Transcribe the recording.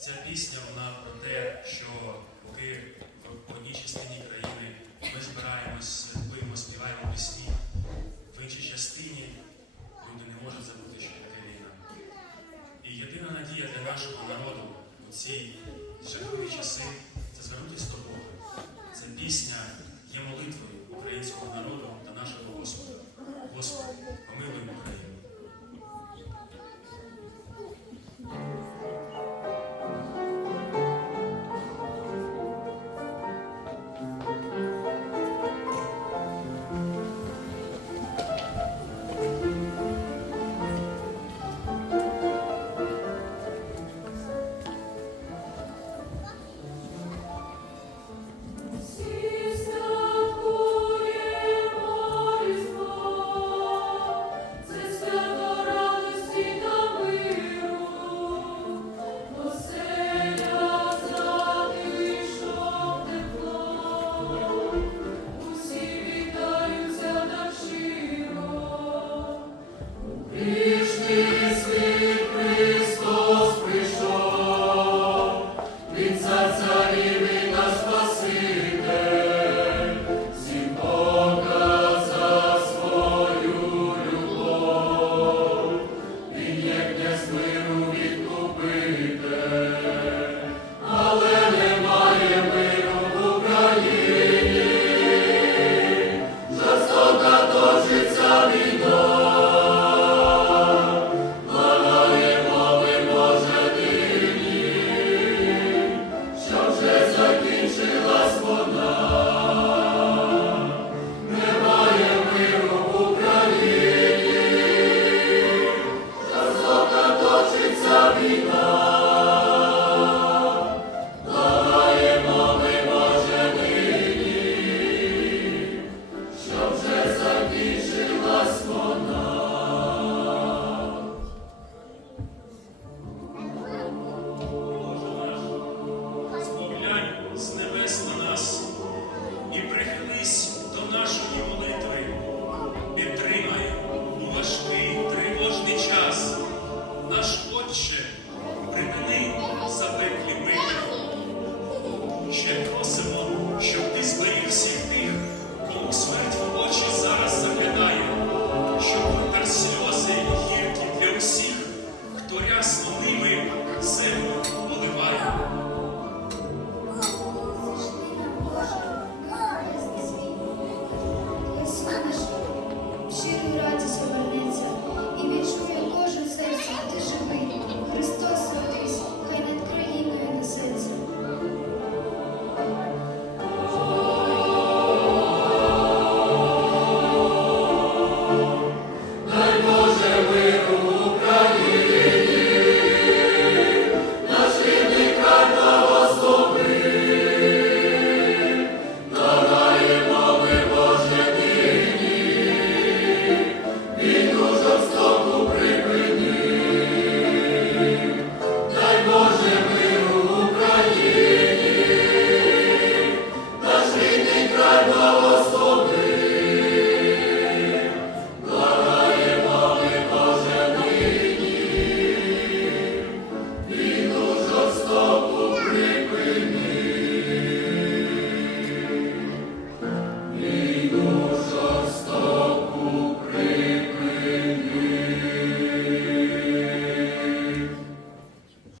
Ця пісня вона про те, що поки в одній частині країни ми збираємось, святкуємо, співаємо пісні, в іншій частині люди не можуть забути, що таке війна. І єдина надія для нашого народу у ці жахливі часи це звернутися до Бога. Ця пісня є молитвою українського народу та нашого Господа. Господи, помилуй Україну.